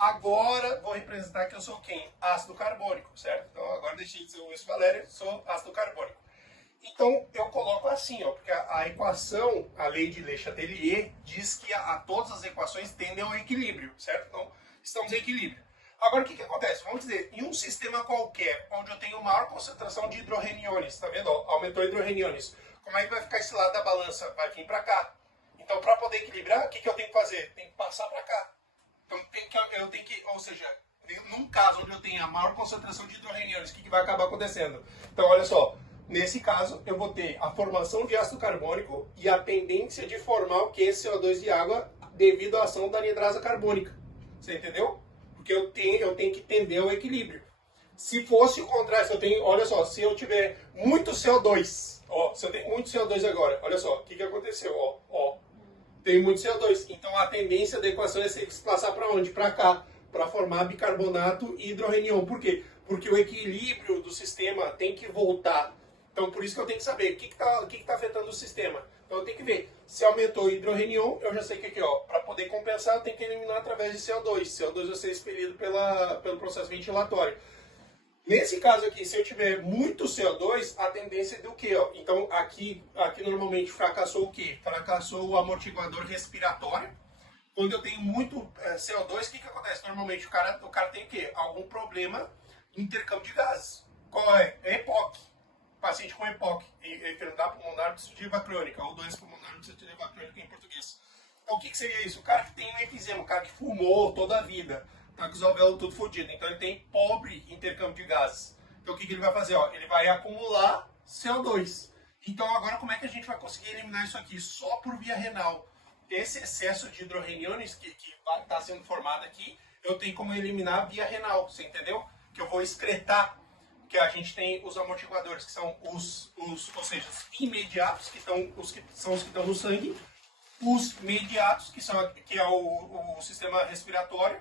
Agora vou representar que eu sou quem? Ácido carbônico, certo? Então agora deixei de ser o Luiz Valério, sou ácido carbônico. Então eu coloco assim, ó, porque a equação, a lei de Le Chatelier, diz que todas as equações tendem ao equilíbrio, certo? Então estamos em equilíbrio. Agora o que acontece? Vamos dizer, em um sistema qualquer, onde eu tenho maior concentração de hidrogênions, tá vendo? Ó, aumentou hidrogênions. Como é que vai ficar esse lado da balança? Vai vir para cá. Então para poder equilibrar, o que eu tenho que fazer? Tem que passar para cá. Então eu tenho que, ou seja, num caso onde eu tenho a maior concentração de hidrogênions, o que vai acabar acontecendo? Então olha só, nesse caso eu vou ter a formação de ácido carbônico e a tendência de formar o que? CO2 de água devido à ação da anidrasa carbônica. Você entendeu? Porque eu tenho que tender ao equilíbrio. Se fosse o contrário, se eu tenho, olha só, se eu tiver muito CO2, ó, se eu tenho muito CO2 agora, olha só, o que aconteceu, ó, tem muito CO2. Então a tendência da equação é se desplaçar para onde? Para cá, para formar bicarbonato e hidrogênio. Por quê? Porque o equilíbrio do sistema tem que voltar. Então por isso que eu tenho que saber o que está afetando o sistema. Então eu tenho que ver se aumentou o hidrogênio, eu já sei que aqui, ó, para poder compensar eu tenho que eliminar através de CO2. CO2 vai ser expelido pelo processo ventilatório. Nesse caso aqui, se eu tiver muito CO2, a tendência é do quê? Ó? Então, aqui normalmente fracassou o quê? Fracassou o amortiguador respiratório. Quando eu tenho muito CO2, o que acontece? Normalmente o cara tem o quê? Algum problema de intercâmbio de gases. Qual é? É EPOC. Paciente com EPOC, enfermidade pulmonar obstrutiva crônica, ou doença pulmonar obstrutiva crônica em português. Então, o que seria isso? O cara que tem um enfisema, o cara que fumou toda a vida, tá com os alvéolos tudo fodido. Então ele tem pobre intercâmbio de gases. Então o que ele vai fazer? Ó, ele vai acumular CO2. Então agora como é que a gente vai conseguir eliminar isso aqui? Só por via renal. Esse excesso de hidrogênions que está sendo formado aqui, eu tenho como eliminar via renal. Você entendeu? Que eu vou excretar. Que a gente tem os amortiguadores, que são ou seja, os imediatos, que são os que estão no sangue. Os mediatos, que é o sistema respiratório,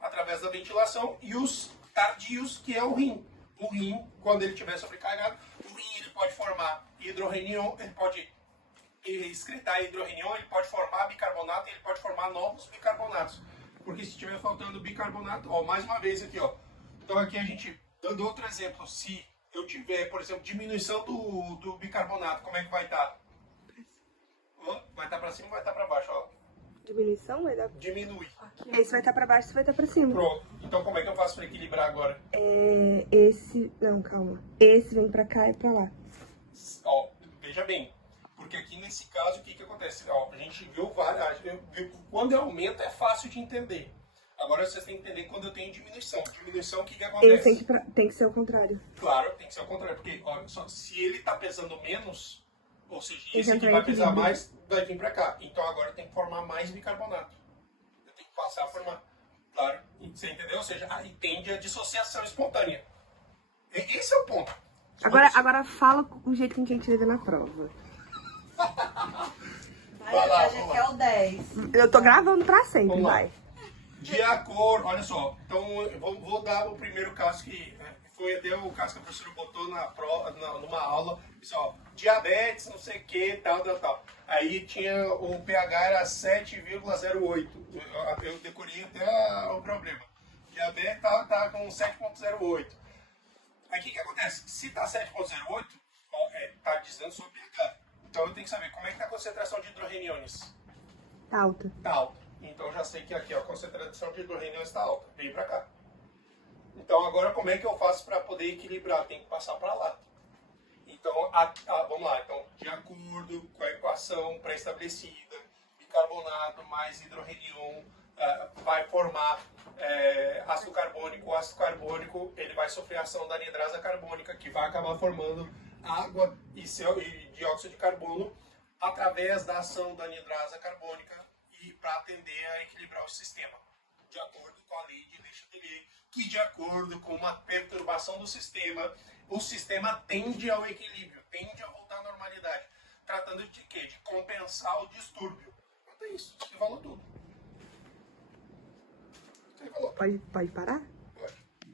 através da ventilação, e os tardios, que é o rim. O rim, quando ele estiver sobrecarregado, o rim ele pode formar hidrogênio, ele pode excretar hidrogênio, ele pode formar bicarbonato, ele pode formar novos bicarbonatos. Porque se estiver faltando bicarbonato, ó, mais uma vez aqui, ó. Então aqui a gente, dando outro exemplo, se eu tiver, por exemplo, diminuição do bicarbonato, como é que vai estar? Vai estar para cima ou vai estar para baixo, ó? Diminuição vai dar... Diminui. Esse vai estar pra baixo, esse vai estar pra cima. Pronto. Então como é que eu faço para equilibrar agora? Esse... Não, calma. Esse vem pra cá e pra lá. Ó, veja bem. Porque aqui nesse caso, o que acontece? Ó, a gente viu várias... Quando eu aumento é fácil de entender. Agora vocês têm que entender quando eu tenho diminuição. Diminuição, o que acontece? Esse tem que ser o contrário. Claro, tem que ser o contrário. Porque ó, se ele tá pesando menos... Ou seja, esse aqui vai pesar mais, vai vir para cá. Então agora tem que formar mais bicarbonato. Eu tenho que passar a formar. Claro, você entendeu? Ou seja, aí tende a dissociação espontânea. Esse é o ponto. Agora fala o jeito que a gente vê na prova. Vai lá, a gente quer o 10. Eu tô gravando pra sempre, vai. De acordo, olha só. Então vou dar o primeiro caso que foi até o caso que a professora botou na prova, numa aula. Ó, diabetes, não sei o que, tal. Aí tinha o pH era 7,08. Eu decorei até o problema. Diabetes tá com 7,08. Aí o que acontece? Se tá 7,08, tá dizendo sobre pH. Então eu tenho que saber como é que tá a concentração de hidrogênios. Tá alta. Tá alta. Então eu já sei que aqui ó, a concentração de hidrogênios está alta. Vem pra cá. Então agora como é que eu faço para poder equilibrar? Tem que passar para lá. Então, vamos lá. Então, de acordo com a equação pré-estabelecida, bicarbonato mais hidrogênio vai formar ácido carbônico. O ácido carbônico ele vai sofrer a ação da anidrasa carbônica, que vai acabar formando água e dióxido de carbono através da ação da anidrasa carbônica e para atender a equilibrar o sistema. De acordo com a lei de Le Chatelier, que de acordo com uma perturbação do sistema, o sistema tende ao equilíbrio, tende a voltar à normalidade. Tratando de quê? De compensar o distúrbio. Então é isso, você falou tudo. Você falou. Pode parar?